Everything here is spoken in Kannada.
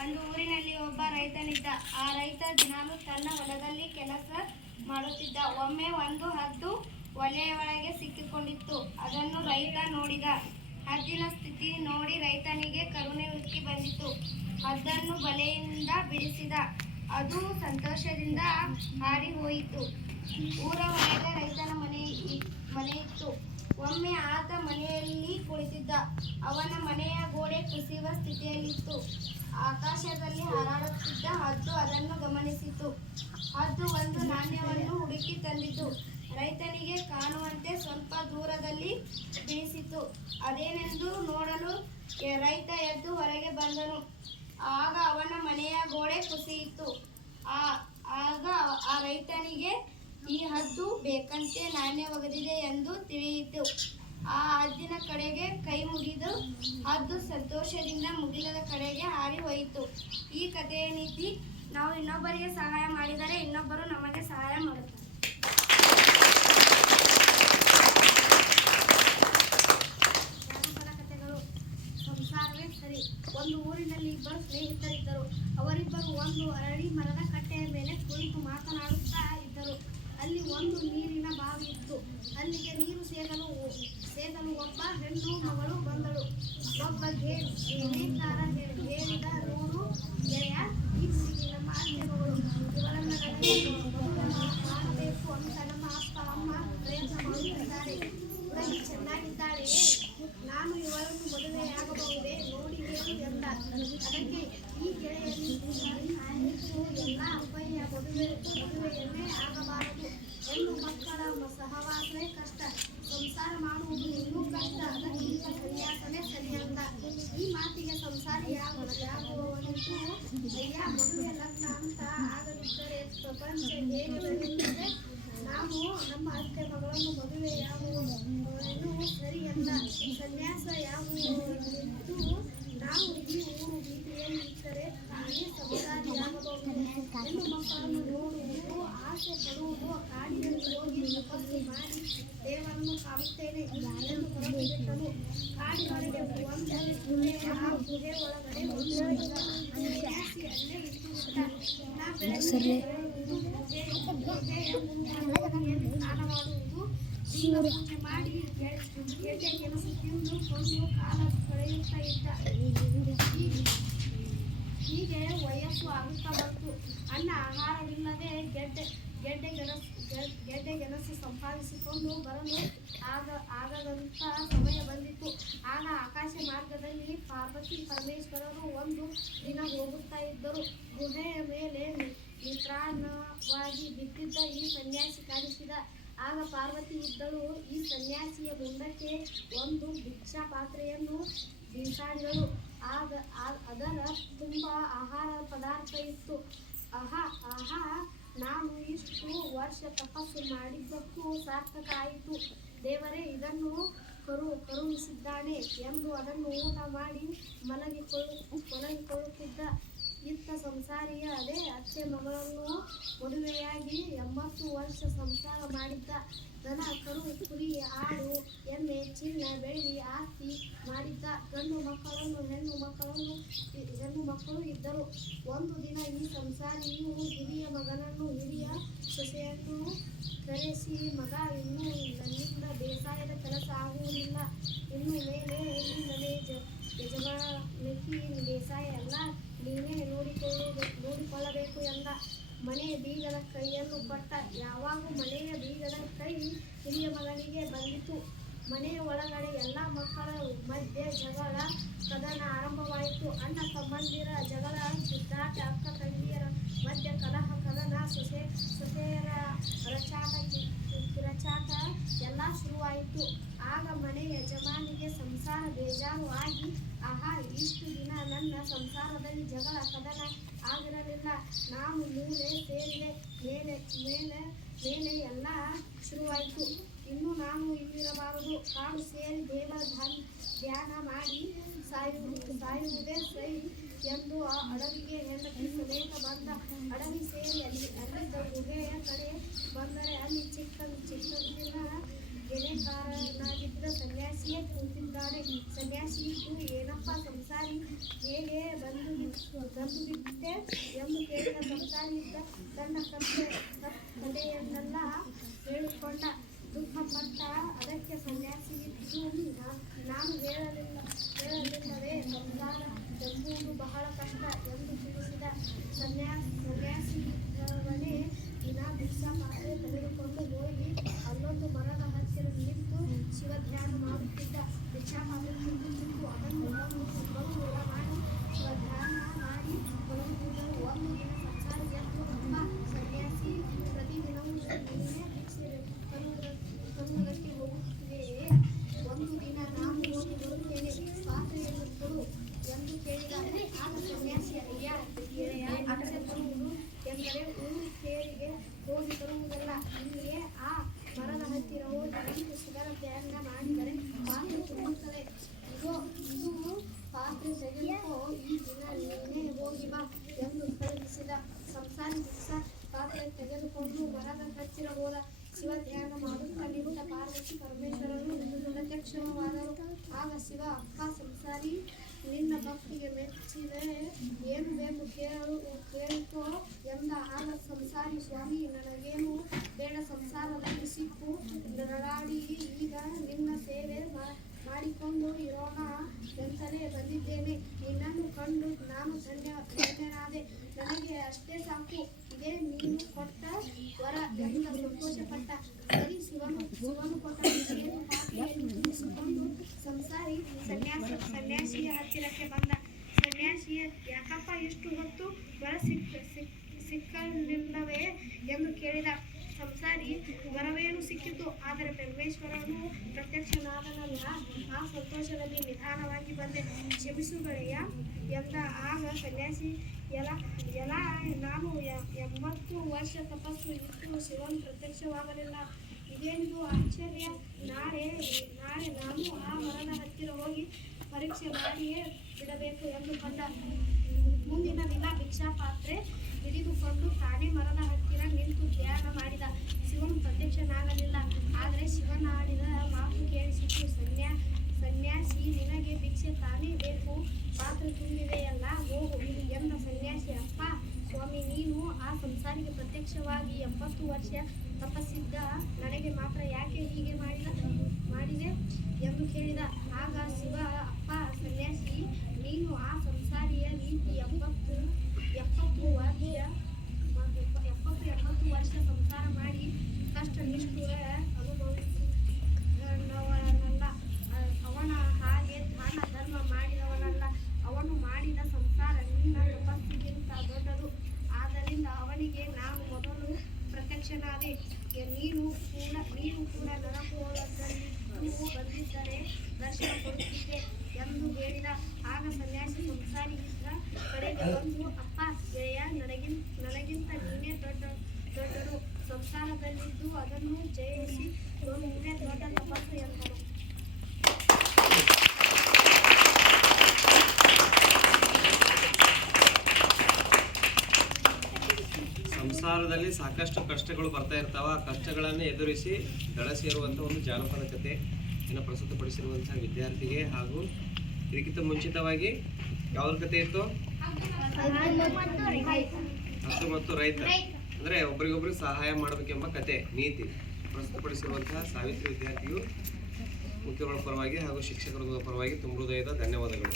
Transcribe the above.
ಒಂದು ಊರಿನಲ್ಲಿ ಒಬ್ಬ ರೈತನಿದ್ದ. ಆ ರೈತ ದಿನಾಲೂ ತನ್ನ ಹೊಲದಲ್ಲಿ ಕೆಲಸ ಮಾಡುತ್ತಿದ್ದ. ಒಮ್ಮೆ ಒಂದು ಹದ್ದು ಒಲೆಯೊಳಗೆ ಸಿಕ್ಕಿಕೊಂಡಿತ್ತು. ಅದನ್ನು ರೈತ ನೋಡಿದ. ಹದ್ದಿನ ಸ್ಥಿತಿ ನೋಡಿ ರೈತನಿಗೆ ಕರುಣೆ ಉಕ್ಕಿ ಬಂದಿತು. ಹದ್ದನ್ನು ಬಲೆಯಿಂದ ಬಿಡಿಸಿದ. ಅದು ಸಂತೋಷದಿಂದ ಹಾರಿ ಹೋಯಿತು. ಊರ ಹೊರಗೆ ರೈತನ ಮನೆ ಇತ್ತು. ಒಮ್ಮೆ ಆತ ಮನೆಯಲ್ಲಿ ಕುಳಿತಿದ್ದ. ಅವನ ಮನೆಯ ಗೋಡೆ ಕುಸಿಯುವ ಸ್ಥಿತಿಯಲ್ಲಿತ್ತು. ಆಕಾಶದಲ್ಲಿ ಹಾರಾಡುತ್ತಿದ್ದ ಹದ್ದು ಅದನ್ನು ಗಮನಿಸಿತು. ಹದ್ದು ಒಂದು ನಾಣ್ಯವನ್ನು ಹುಡುಕಿ ತಂದಿತು. ರೈತನಿಗೆ ಕಾಣುವಂತೆ ಸ್ವಲ್ಪ ದೂರದಲ್ಲಿ ಬೀಸಿತು. ಅದೇನೆಂದು ನೋಡಲು ರೈತ ಎದ್ದು ಹೊರಗೆ ಬಂದನು. ಆಗ ಅವನ ಮನೆಯ ಗೋಡೆ ಕುಸಿಯಿತು. ಆಗ ಆ ರೈತನಿಗೆ ಈ ಹದ್ದು ಬೇಕಂತೆ ನಾಣ್ಯ ಒಗೆದಿದೆ ಎಂದು ತಿಳಿಯಿತು. ಆ ಹದ್ದಿನ ಕಡೆಗೆ ಕೈ ಮುಗಿದು ಹದ್ದು ಸಂತೋಷದಿಂದ ಮುಗಿಲದ ಕಡೆಗೆ ಹಾರಿ ಹೋಯಿತು. ಈ ಕಥೆಯ ನೀತಿ: ನಾವು ಇನ್ನೊಬ್ಬರಿಗೆ ಸಹಾಯ ಮಾಡಿದರೆ ಇನ್ನೊಬ್ಬರು ನಮಗೆ ಸಹಾಯ ಮಾಡುತ್ತಾರೆ. ಜಾನಪದ ಕಥೆಗಳು. ಸಂಸಾರವೇ ಸರಿ. ಒಂದು ಊರಿನಲ್ಲಿ ಇಬ್ಬರು ಸ್ನೇಹಿತರಿದ್ದರು. ಅವರಿಬ್ಬರು ಒಂದು ಅರಳಿ ಮರದ ಕಟ್ಟೆಯ ಮೇಲೆ ಕುಳಿತು ಮಾತನಾಡುತ್ತಾ ಇದ್ದರು. ಅಲ್ಲಿ ಒಂದು ನೀರಿನ ಬಾವಿ ಇತ್ತು. ಅಲ್ಲಿಗೆ ನೀರು ಸೇದಲು ಒಬ್ಬ ಹೆಣ್ಣು ಮಗಳು ಬಂದಳು. ಒಬ್ಬ ಗೆಳೆಕಾರ ಹೇಳಿದ, ನೋಡು ಗೆಳೆಯ, ಈ ಹುಡುಗಿ ನಮ್ಮ ಅತ್ತೆ ಮಗಳು. ಇವಳನ್ನು ನನಗೆ ಮಾಡಬೇಕು ಅಂತ ನಮ್ಮ ಅಪ್ಪ ಅಮ್ಮ ಪ್ರಯತ್ನ ಮಾಡುತ್ತಿದ್ದಾರೆ. ಹುಡುಗಿ ಚೆನ್ನಾಗಿದ್ದಾಳೆಯೇ? ನಾನು ಇವಳನ್ನು ಮದುವೆಯಾಗಬಹುದೇ? ನೋಡಿ ಹೇಳು ಎಂದ. ಅದಕ್ಕೆ ಈ ಗೆಳೆಯರು ಎಲ್ಲ ಅಪ್ಪಯ್ಯ, ಮದುವೆಯನ್ನೇ ಆಗಬಾರದು. ಹೆಣ್ಣು ಮಕ್ಕಳ ಸಹವಾಸವೇ ಕಷ್ಟ, ಸಂಸಾರ ಮಾಡುವುದು ಇನ್ನೂ ಕಷ್ಟ. ಅದಕ್ಕಿಂತ ಸನ್ಯಾಸನೇ ಸರಿ ಅಂದ. ಈ ಮಾತಿಗೆ ಸಂಸಾರಿಯಾಗುವವನಿಗೂ ಅಯ್ಯ, ಮದುವೆ ಲಗ್ನ ಅಂತ ಆಗದಿದ್ದರೆ ಪ್ರಪಂಚ ಹೇಗೆ ನಡೆಯುತ್ತದೆ? ನಾವು ನಮ್ಮ ಅತ್ತೆ ಮಗಳನ್ನು ಮದುವೆಯಾಗುವವನು ಸರಿ ಎಂದ. ಸನ್ಯಾಸ ಯಾಗುವುದಿದ್ದು ನಾವು ಈ ಊರು ಬೀದಿಯಲ್ಲಿ ಇದ್ದರೆ ನಾನೇ ಸಂಸಾರಿಯಾಗಬಹುದು. ಹೆಣ್ಣು ಮಕ್ಕಳನ್ನು ನೋಡುವುದು, ಆಸೆ ಪಡುವುದು, ಕಾಡಿನಲ್ಲಿ ಹೋಗಿ ತಪಸ್ಸು ಮಾಡಿ ದೇವರನ್ನು ಕಾಣುತ್ತೇನೆ ಎಂದು ಹೊರಟುಬಿಟ್ಟನು. ಕಾಡಿನೊಳಗೆ ಒಂದು ಗುಹೆ. ಆ ಗುಹೆ ಒಳಗಡೆ ಒಂದು ಸನ್ಯಾಸಿ ಅಲ್ಲೇ ಬಿಟ್ಟುಬಿಟ್ಟ. ಸ್ನಾನ ಮಾಡುವುದು, ದೀನ ಪೂಜೆ ಮಾಡಿ ಗೆಡ್ಡೆ ಗೆಣಸು ತಿಂದು ಕೊಂಡು ಕಾಲ ಕಳೆಯುತ್ತಾ ಇದ್ದ. ಹೀಗೆ ವಯಸ್ಸು ಆಗುತ್ತಾ ಬಂತು. ಅನ್ನ ಆಹಾರವಿಲ್ಲದೆ ಗೆಡ್ಡೆ ಗೆಣಸು ಸಂಪಾದಿಸಿಕೊಂಡು ಬರಲು ಆಗದಂಥ ಸಮಯ ಬಂದಿತ್ತು. ಆಗ ಆಕಾಶ ಮಾರ್ಗದಲ್ಲಿ ಪಾರ್ವತಿ ಪರಮೇಶ್ವರರು ಒಂದು ದಿನ ಹೋಗುತ್ತಾ ಇದ್ದರು. ಗುಹೆಯ ಮೇಲೆ ನಿತ್ರಾಣವಾಗಿ ಬಿದ್ದಿದ್ದ ಈ ಸನ್ಯಾಸಿ ಕಾಣಿಸಿದ. ಆಗ ಪಾರ್ವತಿ ಇದ್ದಳು. ಈ ಸನ್ಯಾಸಿಯ ಮುಂದಕ್ಕೆ ಒಂದು ಭಿಕ್ಷಾ ಪಾತ್ರೆಯನ್ನು ಬೀಸಾಡಿದಳು. ಅದರ ತುಂಬ ಆಹಾರ ಪದಾರ್ಥ ಇತ್ತು. ಆಹಾ, ನಾನು ಇಷ್ಟು ವರ್ಷ ತಪಸ್ಸು ಮಾಡಿದ್ದಕ್ಕೂ ಸಾರ್ಥಕ ಆಯಿತು. ದೇವರೇ ಇದನ್ನು ಕರುಣಿಸಿದ್ದಾನೆ ಎಂದು ಅದನ್ನು ಊಟ ಮಾಡಿ ಮಲಗಿಕೊಳ್ಳುತ್ತಿದ್ದ. ಇತ್ತ ಸಂಸಾರಿಯ ಅದೇ ಅತ್ತೆ ಮಗಳನ್ನು ಮದುವೆಯಾಗಿ 80 ವರ್ಷ ಸಂಸಾರ ಮಾಡಿದ್ದ. ದನ, ಕರು, ಕುರಿ, ಆಡು, ಎಮ್ಮೆ, ಚಿನ್ನ, ಬೆಳ್ಳಿ ಆಸ್ತಿ ಮಾಡಿದ್ದ. ಹೆಣ್ಣು ಮಕ್ಕಳು ಇದ್ದರು. ಒಂದು ದಿನ ಈ ಸಂಸಾರಿಯು ಹಿರಿಯ ಮಗನನ್ನು, ಹಿರಿಯ ಸೊಸೆಯನ್ನು ಕರೆಸಿ, ಮಗ, ಇನ್ನೂ ನನ್ನಿಂದ ಬೇಸಾಯದ ಕೆಲಸ ಆಗುವುದಿಲ್ಲ. ಇನ್ನು ಮೇಲೆ ಈ ಮನೆ ಯಜಮಾನಕಿ, ಬೇಸಾಯ ಎಲ್ಲ ನೀನೇ ನೋಡಿಕೊಳ್ಳಬೇಕು ಎಂದ. ಮನೆಯ ಬೀಗದ ಕೈಯನ್ನು ಕೊಟ್ಟ. ಯಾವಾಗ ಮನೆಯ ಬೀಗದ ಕೈ ಹಿರಿಯ ಮಗನಿಗೆ ಬಂದಿತು, ಮನೆಯ ಒಳಗಡೆ ಎಲ್ಲ ಮಕ್ಕಳ ಮಧ್ಯೆ ಜಗಳ ಕದನ ಆರಂಭವಾಯಿತು. ಅಣ್ಣ ತಮ್ಮಂದಿರ ಜಗಳ, ಕಿತ್ತಾಟ, ಅಕ್ಕ ತಂಗಿಯರ ಮಧ್ಯೆ ಕಲಹ, ಕದನ, ಸೊಸೆಯರ ಕಿರಚಾಟ ಎಲ್ಲ ಶುರುವಾಯಿತು. ಆಗ ಮನೆ ಯಜಮಾನಿಗೆ ಸಂಸಾರ ಬೇಜಾರು ಆಗಿ, ಆಹಾ, ಇಷ್ಟು ದಿನ ನನ್ನ ಸಂಸಾರದಲ್ಲಿ ಜಗಳ ಕದನ ಆಗಿರಲಿಲ್ಲ. ನಾನು ಮೂಲೆ ಸೇರಿದೆ, ಮೇಲೆ ಎಲ್ಲ ಶುರುವಾಯಿತು. ಇನ್ನು ನಾನು ಇಲ್ಲಿರಬಾರದು. ಕಾಡು ಸೇರಿ ದೇವರ ಧ್ಯಾನ ಮಾಡಿ ಸಾಯುವುದೇ ಸೈ ಎಂದು ಆ ಅಡವಿಗೆ ಹೆಂಡತಿ ಸಮೇತ ಬಂದ. ಅಡವಿ ಸೇರಿ ಅಲ್ಲಿದ್ದ ಗುಹೆಯ ಕಡೆ ಬಂದರೆ ಅಲ್ಲಿ ಚಿಕ್ಕಂದಿನ ಗೆಳೆಕಾರನಾಗಿದ್ದ ಸನ್ಯಾಸಿಯೇ ಕೂತಿದ್ದಾನೆ. ಸನ್ಯಾಸಿಗೂ ಏನಪ್ಪ ಸಂಸಾರಿ, ಹೇಗೆ ಬಂದು ಏಕೆ ಎಂದು ಕೇಳಿದ ಸಂಸಾರಿ ಇದ್ದ ತನ್ನ ಕಥೆಯನ್ನೆಲ್ಲ ಹೇಳಿಕೊಂಡ. ದುಃಖಪಟ್ಟ. ಅದಕ್ಕೆ ಸನ್ಯಾಸಿ ಇದ್ದು, ನಾನು ಹೇಳಲಿಲ್ಲವೇ ಸಂಸಾರ ಎಂಬುದು ಬಹಳ ಕಷ್ಟ ಎಂದು ತಿಳಿಸಿದ. ಸನ್ಯಾಸಿಯವನೇ ದಿನ ಭಿಕ್ಷಾ ಪಾತ್ರೆ ತೆಗೆದುಕೊಂಡು ಹೋಗಿ ಅಲ್ಲೊಂದು ಮರದ ಹತ್ತಿರ ನಿಂತು ಶಿವಧ್ಯಾನ ಮಾಡುತ್ತಿದ್ದ. ಭಿಕ್ಷಾ ಪಾತ್ರೆ ತುಂಬಿಸಿದ್ದು ಅದನ್ನು ಬರುವುದ ಮಾಡಿ ಶಿವಧ್ಯಾನ ಮಾಡಿ ಬರುತ್ತಿದ್ದರು. ಒಂದು ದಿನ ಸಂಸಾರಿ ಎದ್ದು, ಅಪ್ಪ ಸನ್ಯಾಸಿ, ಪ್ರತಿದಿನವೂ ನೀನೇ ಭಿಕ್ಷೆ ತರುವುದಕ್ಕೆ ಹೋಗುತ್ತಿದೆಯೇ? ಒಂದು ದಿನ ನಾನು ಹೋಗಿ ಬರುತ್ತೇನೆ, ಪಾತ್ರೆಯನ್ನು ಕೊಡು ಎಂದು ಕೇಳಿದ. ಆಗ ಸನ್ಯಾಸಿ, ಅಯ್ಯ ಗೆಳೆಯ, ಭಿಕ್ಷೆ ತರುವುದು ಎಂದರೆ ಊರು ಕೇರಿಗೆ ಹೋಗಿ ತರುವುದಲ್ಲ. ಇಲ್ಲಿಯೇ ಆ ಮರದ ಹತ್ತಿರ ಹೋಗಿ ನಿಂತು ಶಿವಧ್ಯಾನ ಮಾಡಿದರೆ ಪಾತ್ರೆ ತುಂಬುತ್ತದೆ. ಇದು ಪಾತ್ರೆ ತೆಗೆದುಕೋ, ಈ ದಿನ ನೀನೇ ಹೋಗಿ ಬಾ ಎಂದು ಕಳುಹಿಸಿದ. ಸಂಸಾರಿ ಭಿಕ್ಷಾ ಪಾತ್ರೆ ತೆಗೆದುಕೊಂಡು ಮರದ ಹತ್ತಿರ ಹೋದ. ಶಿವಧ್ಯಾನ ಮಾಡುತ್ತಾ ನಿಂತ ಪಾರ್ವತಿ ಪರಮೇಶ್ವರರು ಪ್ರತ್ಯಕ್ಷವಾದರು. ಆಗ ಶಿವ, ಅಪ್ಪ ಸಂಸಾರಿ, ನಿನ್ನ ಭಕ್ತಿಗೆ ಮೆಚ್ಚಿದೆ, ಏನು ಬೇಕು ಕೇಳಿಕೋ ಎಂದ. ಆಗ ಸಂಸಾರಿ, ಸ್ವಾಮಿ ನನಗೇನು ಬೇಡ, ಸಂಸಾರದಲ್ಲಿ ಸಿಕ್ಕು ನರಳಾಡಿ ಈಗ ನಿನ್ನ ಸೇವೆ ಮಾಡಿಕೊಂಡು ಇರೋಣ ಎಂತಲೇ ಬಂದಿದ್ದೇನೆ. ನಿನ್ನನ್ನು ಕಂಡು ನಾನು ಧನ್ಯನಾದೆ, ನನಗೆ ಅಷ್ಟೇ ಸಾಕು, ಇದೇ ನೀನು ಕೊಟ್ಟ ವರ ಎಂದ ಸಂತೋಷಪಟ್ಟ. ಸರಿ, ಶಿವನು ಕೊಟ್ಟ ಭಿಕ್ಷೆಯನ್ನು ಪಾತ್ರೆಯನ್ನು ತುಂಬಿಸಿಕೊಂಡು ಸಂಸಾರಿ ಸನ್ಯಾಸಿಯ ಹತ್ತಿರಕ್ಕೆ ಬಂದ. ಸನ್ಯಾಸಿಯ, ಯಾಕಪ್ಪ ಇಷ್ಟು ಹೊತ್ತು ವರ ಸಿಕ್ಕಲಿಲ್ಲವೇ ಎಂದು ಕೇಳಿದ. ಸಂಸಾರಿ, ವರವೇನು ಸಿಕ್ಕಿತು, ಆದರೆ ಪರಮೇಶ್ವರನು ಪ್ರತ್ಯಕ್ಷನಾದನಲ್ಲ, ಆ ಸಂತೋಷದಲ್ಲಿ ನಿಧಾನವಾಗಿ ಬಂದೆ, ಕ್ಷಮಿಸು ಗೆಳೆಯ ಎಂದ. ಆಗ ಸನ್ಯಾಸಿ, ಎಲ ನಾನು 80 ವರ್ಷ ತಪಸ್ಸು ಇಟ್ಟು ಶಿವನು ಪ್ರತ್ಯಕ್ಷವಾಗಲಿಲ್ಲ, ಇದೇನಿದು ಆಶ್ಚರ್ಯ. ನಾಳೆ ನಾನು ಆ ಮರದ ಹತ್ತಿರ ಹೋಗಿ ಪರೀಕ್ಷೆ ಮಾಡಿಯೇ ಬಿಡಬೇಕು ಎಂದು ಕಂಡ. ಮುಂದಿನ ದಿನ ಭಿಕ್ಷಾ ಪಾತ್ರೆ ಹಿಡಿದುಕೊಂಡು ತಾನೇ ಮರದ ಹತ್ತಿರ ನಿಂತು ಧ್ಯಾನ ಮಾಡಿದ. ಶಿವನು ಪ್ರತ್ಯಕ್ಷನಾಗಲಿಲ್ಲ, ಆದರೆ ಶಿವನಾಡಿದ ಮಾತು ಕೇಳಿಸಿತು. ಸನ್ಯಾಸಿ, ನಿನಗೆ ಭಿಕ್ಷೆ ತಾನೇ ಬೇಕು, ಪಾತ್ರೆ ತುಂಬಿದೆಯಲ್ಲ, ಹೋಗು ಎಂದ. ಸನ್ಯಾಸಿ, ಅಪ್ಪ ಸ್ವಾಮಿ, ನೀನು ಆ ಸಂಸಾರಿಗೆ ಪ್ರತ್ಯಕ್ಷವಾಗಿ 70 ವರ್ಷ ತಪಸ್ಸಿದ್ದ, ನನಗೆ ಮಾತ್ರ ಯಾಕೆ ಹೀಗೆ ಮಾಡಿದೆ ಎಂದು ಕೇಳಿದ. ಆಗ ಶಿವ, ಅಪ್ಪ ಸನ್ಯಾಸಿ, ನೀನು ಆ ಸಂಸಾರಿಯ ರೀತಿ 70 ವರ್ಷ ಸಂಸಾರ ಮಾಡಿ ಕಷ್ಟ ನಿಷ್ಠುರ ಅನುಭವಿಸಿದವನಲ್ಲ. ಅವನ ಹಾಗೆ ದಾನ ಧರ್ಮ ಮಾಡಿದವನಲ್ಲ. ಅವನು ಮಾಡಿದ ಸಂಸಾರ ನಿನ್ನ ತಪಸ್ಸಿಗಿಂತ ದೊಡ್ಡದು. ಆದ್ದರಿಂದ ಅವನಿಗೆ ನಾನು ಮೊದಲು ಪ್ರತ್ಯಕ್ಷನಾದೆ. ನೀನು ಕೂಡ ನರಕೋಲದಲ್ಲಿ ಬಂದಿದ್ದರೆ ದರ್ಶನ ಕೊಡುತ್ತಿದ್ದೆ ಎಂದು ಹೇಳಿದ. ಆಗ ಸನ್ಯಾಸಿ ಸಂಸಾರಿ ಇದ್ದ ಕಡೆಗೆ ಬಂದು, ಅಪ್ಪ ಗೆಳೆಯ, ನನಗಿಂತ ನೀನೇ ದೊಡ್ಡರು, ಸಂಸಾರದಲ್ಲಿದ್ದು ಅದನ್ನು ಜಯಿಸಿ ನೀನೇ ದೊಡ್ಡ ತಪಸ್ಸು ಎಂದನು. ಸಂಸಾರದಲ್ಲಿ ಸಾಕಷ್ಟು ಕಷ್ಟಗಳು ಬರ್ತಾ ಇರ್ತಾವ. ಆ ಕಷ್ಟಗಳನ್ನು ಎದುರಿಸಿ ದಳ ಸೇರುವಂಥ ಒಂದು ಜಾನಪದ ಕಥೆ ಇನ್ನು ಪ್ರಸ್ತುತಪಡಿಸಿರುವಂತಹ ವಿದ್ಯಾರ್ಥಿಗೆ ಹಾಗೂ ಇದಕ್ಕಿಂತ ಮುಂಚಿತವಾಗಿ ಯಾವ್ದ್ರ ಕಥೆ ಇತ್ತು? ಹಸು ಮತ್ತು ರೈತ, ಅಂದರೆ ಒಬ್ರಿಗೊಬ್ರಿಗೆ ಸಹಾಯ ಮಾಡಬೇಕೆಂಬ ಕತೆ ನೀತಿ ಪ್ರಸ್ತುತಪಡಿಸಿರುವಂತಹ ಸಾವಿತ್ರಿ ವಿದ್ಯಾರ್ಥಿಯು ಮುಖ್ಯಗಳ ಪರವಾಗಿ ಹಾಗೂ ಶಿಕ್ಷಕರ ಪರವಾಗಿ ತುಂಬ ಹೃದಯದ ಧನ್ಯವಾದಗಳು.